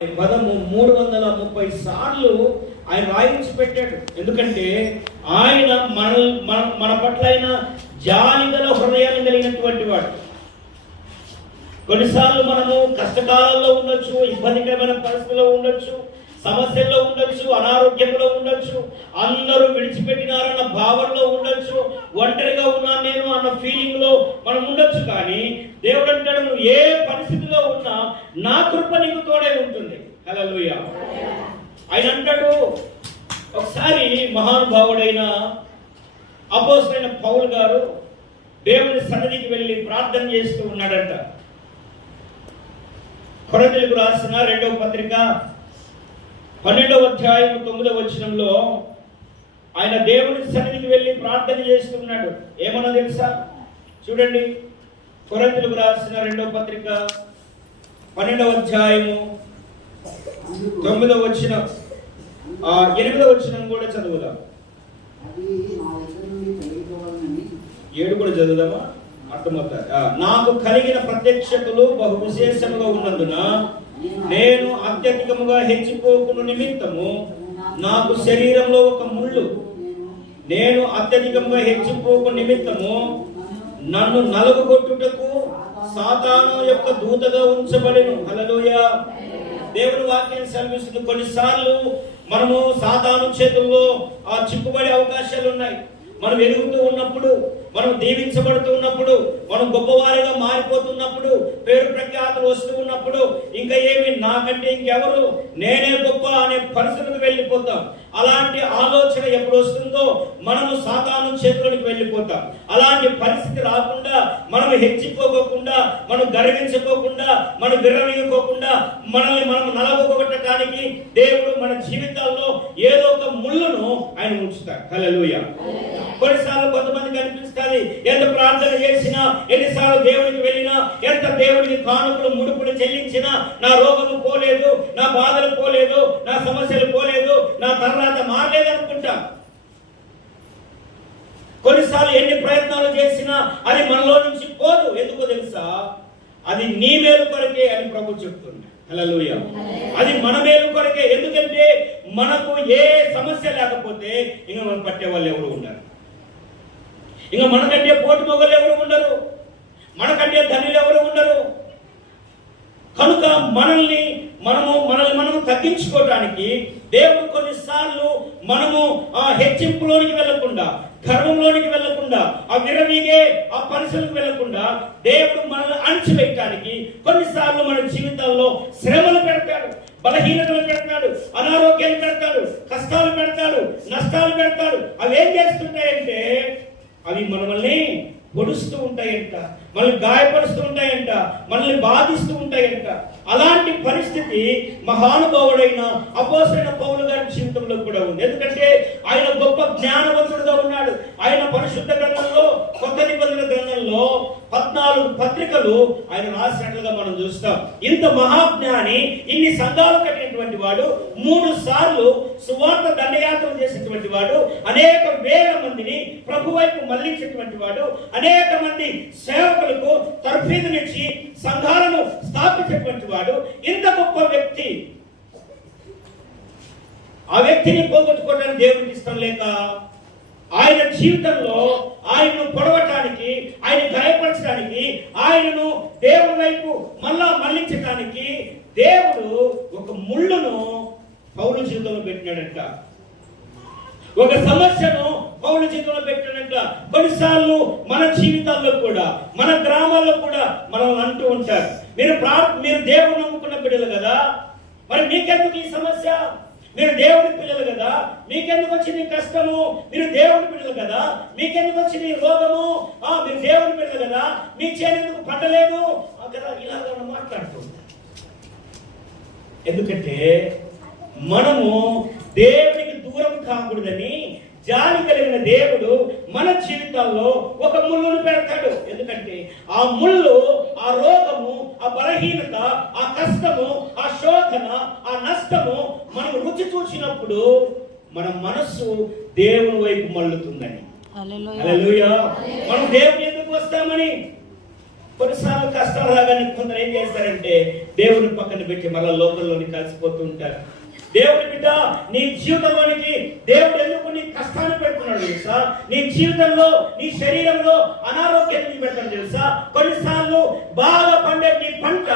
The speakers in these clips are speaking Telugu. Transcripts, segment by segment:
పదము 330 సార్లు ఆయన రాయించి పెట్టాడు. ఎందుకంటే ఆయన మన పట్ల ఆయన జాలిగల హృదయాన్ని కలిగినటువంటి వాడు. కొన్నిసార్లు మనము కష్టకాలంలో ఉండొచ్చు, ఇబ్బందికరమైన పరిస్థితుల్లో ఉండొచ్చు, సమస్యల్లో ఉండొచ్చు, అనారోగ్యంలో ఉండొచ్చు, అందరూ విడిచిపెట్టినారన్న భావనలో ఉండొచ్చు, ఒంటరిగా ఉన్నాను నేను అన్న ఫీలింగ్ లో మనం ఉండొచ్చు. కానీ దేవుడు అంటాడు, నువ్వు ఏ పరిస్థితిలో ఉన్నా నా కృప నీకు తోడే ఉంటుంది. హల్లెలూయా. ఆయన అంటాడు, ఒకసారి మహానుభావుడైన అపోస్తలుడైన పౌలు గారు దేవుని సన్నిధికి వెళ్ళి ప్రార్థన చేస్తూ ఉన్నాడంట. కొరింథీయులకు రాసిన 2వ పత్రిక 12వ అధ్యాయం 9వ వచనంలో ఆయన దేవుని సన్నిధికి వెళ్ళి ప్రార్థన చేస్తున్నాడు. ఏమన్నా తెలుసా? చూడండి, కొరింథీయులకు రాసిన 2వ పత్రిక 12వ అధ్యాయము 9వ వచనం 8వ వచనం కూడా చదువుదాం. 7 కూడా చదువుదామా? అర్థమవుతాయి. నాకు కలిగిన ప్రత్యక్షతలు బహు విశేషముగా ఉన్నందున నేను అత్యధికముగా హెచ్చిపోకున్న నిమిత్తము నాకు శరీరంలో ఒక ముళ్ళు, నేను అత్యధికంగా హెచ్చిపోకు నిమిత్తము నన్ను నలుగుగొట్టుటకు సాతాను యొక్క దూతగా ఉంచబడెను. హల్లెలూయా. దేవుని వాక్యం సెలవిస్తుంది, కొన్నిసార్లు మనము సాతాను చేతుల్లో చిక్కుబడే అవకాశాలు ఉన్నాయి. మనం ఎదుగుతూ ఉన్నప్పుడు, మనం దీవించబడుతూ ఉన్నప్పుడు, మనం గొప్పవారిగా మారిపోతున్నప్పుడు, పేరు ప్రఖ్యాతులు వస్తూ ఉన్నప్పుడు, ఇంకా ఏమి నాకంటే ఇంకెవరు, నేనే గొప్ప అనే పరిస్థితికి వెళ్ళిపోతాం. అలాంటి ఆలోచన ఎప్పుడు వస్తుందో మనము సాతాను చేతులకు వెళ్ళిపోతాం. అలాంటి పరిస్థితి రాకుండా, మనం హెచ్చిపోకుండా, మనం గర్వించుకోకుండా, మనం విర్రవీయకోకుండా, మనల్ని మనం నలగొట్టడానికి దేవుడు మన జీవితాల్లో ఏదో ఒక ముళ్ళను ఆయన ఉంచుతాడు. హల్లెలూయా. కొన్నిసార్లు కొంతమంది కనిపిస్తుంది, ఎంత ప్రార్థన చేసినా, ఎన్నిసార్లు దేవునికి వెళ్ళినా, ఎంత దేవునికి కానుకలు ముడుపులు చెల్లించినా నా రోగము పోలేదు, నా బాధలు పోలేదు, నా సమస్యలు పోలేదు, నా తర్వాత మారలేదనుకుంటా. కొన్నిసార్లు ఎన్ని ప్రయత్నాలు చేసినా అది మనలో నుంచి పోదు. ఎందుకో తెలుసా? అది నీ మేలు కొరకే అని ప్రభు చెప్తుంది. హల్లెలూయా. అది మన మేలు కొరకే. ఎందుకంటే మనకు ఏ సమస్య లేకపోతే ఇంకా మనం పట్టే వాళ్ళు ఎవరు ఉండరు, ఇంకా మనకంటే పోటీ మొగలు ఎవరు ఉండరు, మనకంటే ధనులు ఎవరు ఉండరు. కనుక మనల్ని మనము తగ్గించుకోవడానికి దేవుడు కొన్నిసార్లు మనము ఆ హెచ్చింపులోనికి వెళ్లకుండా, గర్వంలోనికి వెళ్లకుండా, ఆ విరవీగే ఆ పరిస్థితులకు వెళ్లకుండా దేవుడు మనల్ని అణిచివేయడానికి కొన్నిసార్లు మన జీవితాల్లో శ్రమలు పెడతాడు, బలహీనతలు పెడతాడు, అనారోగ్యాలు పెడతాడు, కష్టాలు పెడతాడు, నష్టాలు పెడతాడు. అవి ఏం చేస్తుంటాయంటే అవి మనల్ని పొడుస్తూ ఉంటాయంట, మనల్ని గాయపరుస్తూ ఉంటాయంట, మనల్ని బాధిస్తూ ఉంటాయంట. అలాంటి పరిస్థితి మహానుభావుడైన అపోస్తలుడైన పౌలు గారి జీవితంలో కూడా ఉంది. ఎందుకంటే ఆయన గొప్ప జ్ఞానవంతుడుగా ఉన్నాడు. ఆయన పరిశుద్ధ గ్రంథంలో, కొత్త నిబంధన గ్రంథంలో 14 పత్రికలు ఆయన రాసినట్లుగా మనం చూస్తాం. ఇంత మహాజ్ఞాని, ఇన్ని సంఘాలు కట్టినటువంటి వాడు, 3 సార్లు సువార్త దండయాత్ర చేసినటువంటి వాడు, అనేక వేల మందిని ప్రభు వైపు మళ్లించినటువంటి వాడు, అనేక మంది సేవకులకు తర్ఫీదునిచ్చి సంఘాలను స్థాపించినటువంటి వాడు. ఇంత గొప్ప వ్యక్తి, ఆ వ్యక్తిని పోగొట్టుకోవడానికి దేవుడికి ఇష్టం లేక ఆయన జీవితంలో ఆయనను పొడవటానికి, ఆయన గాయపరచడానికి, ఆయనను దేవుడి వైపు మళ్లించడానికి దేవుడు ఒక ముళ్ళును పౌలు జీవితంలో పెట్టినాడంట. ఒక సమస్యను పౌలు జీవితంలో పెట్టినాడంట. కొన్నిసార్లు మన జీవితాల్లో కూడా, మన గ్రామాల్లో కూడా మనం అంటూ ఉంటారు, మీరు దేవుని నమ్ముకున్న బిడ్డలు కదా, మరి మీకెందుకు ఈ సమస్య? మీరు దేవుని పిల్లలు కదా, మీకెందుకు వచ్చింది కష్టము? మీరు దేవుని పిల్లలు కదా, మీకెందుకు వచ్చింది రోగము? మీరు దేవుని పిల్లలు కదా, మీ చేనేందుకు పట్టలేదు కదా, ఇలాగ మాట్లాడుతుంది. ఎందుకంటే మనము దేవునికి దూరం కాకూడదని జాలి కలిగిన దేవుడు మన జీవితాల్లో ఒక ముళ్ళును పెడతాడు. ఎందుకంటే ఆ ముళ్ళు, ఆ రోగము, ఆ బలహీనత, ఆ కష్టము, ఆ శోధన, ఆ నష్టము మనం రుచి చూసినప్పుడు మన మనస్సు దేవుని వైపు మళ్ళుతుందని. హల్లెలూయా. మనం దేవుని ఎందుకు వస్తామని కొన్నిసార్లు కష్టాలు రాగానే కొందరు ఏం చేస్తారంటే దేవుని పక్కన పెట్టి మళ్ళీ లోకంలోని కలిసిపోతూ ఉంటారు. దేవుడి బిడ్డ, నీ జీవితంలోనికి దేవుడు ఎందుకు నీ కష్టాన్ని పెడుతున్నాడు తెలుసా? నీ జీవితంలో, నీ శరీరంలో అనారోగ్యాన్ని పెడతాడు తెలుసా? కొన్నిసార్లు బాగా పండే నీ పంట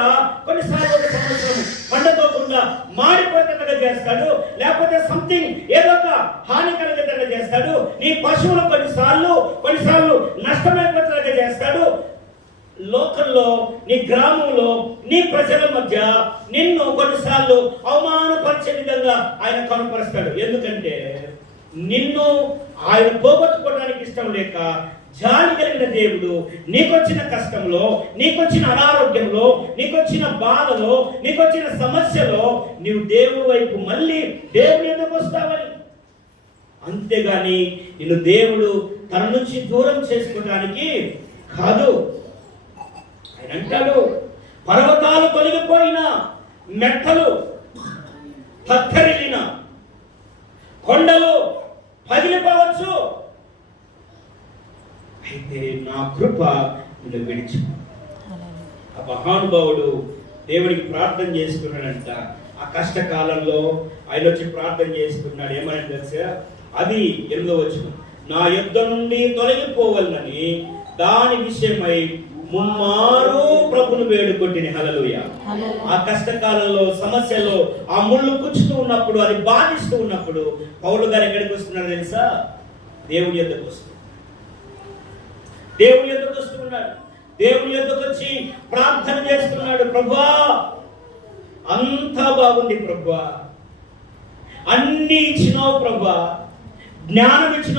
కొన్నిసార్లు ఒక సంవత్సరం పండకోకుండా మాడిపోయేటట్టుగా చేస్తాడు, లేకపోతే సంథింగ్ ఏదో ఒక హాని కలిగేటట్టుగా చేస్తాడు. నీ పశువులు కొన్నిసార్లు నష్టమైపోయేటట్టుగా చేస్తాడు. లోకంలో, నీ గ్రామంలో, నీ ప్రజల మధ్య నిన్ను కొన్నిసార్లు అవమానపరిచే విధంగా ఆయన కనపరుస్తాడు. ఎందుకంటే నిన్ను ఆయన పోగొట్టుకోవడానికి ఇష్టం లేక జాలి కలిగిన దేవుడు నీకొచ్చిన కష్టంలో, నీకొచ్చిన అనారోగ్యంలో, నీకొచ్చిన బాధలో, నీకొచ్చిన సమస్యలో నీవు దేవుడి వైపు మళ్ళీ దేవుని ఎందుకు వస్తావని, అంతేగాని నిన్ను దేవుడు తన నుంచి దూరం చేసుకోవడానికి కాదు. ఆయన అంటాడు, పర్వతాలు తొలగిపోయినా, మెట్టలు తత్తరిల్లిన, కొండలు పగిలిపోవచ్చు, అయితే నా కృప నిన్ను విడిచి. ఆ మహానుభావుడు దేవుడికి ప్రార్థన చేసుకున్నాడంట. ఆ కష్టకాలంలో ఆయన వచ్చి ప్రార్థన చేసుకున్నాడు. ఏమని తెలుసా? అది 8వ వచనం, నా యుద్ధ నుండి తొలగిపోవాలని దాని విషయమై ముమ్మారు ప్రభును వేడుకొట్టిన. హల్లెలూయా. ఆ కష్టకాలంలో, సమస్యలో, ఆ ముళ్ళు పుచ్చుతూ ఉన్నప్పుడు, అది బాధిస్తూ ఉన్నప్పుడు పౌలు గారు ఎక్కడికి వస్తున్నాడు తెలుసా? దేవుని యొద్దకు వస్తున్నాడు. దేవుని యొద్దకు వస్తున్నాడు. దేవుని యొద్దకు వచ్చి ప్రార్థన చేస్తున్నాడు. ప్రభువా, అంతా బాగుంది ప్రభువా, అన్ని ఇచ్చినావు ప్రభువా, జ్ఞానం ఇచ్చినావు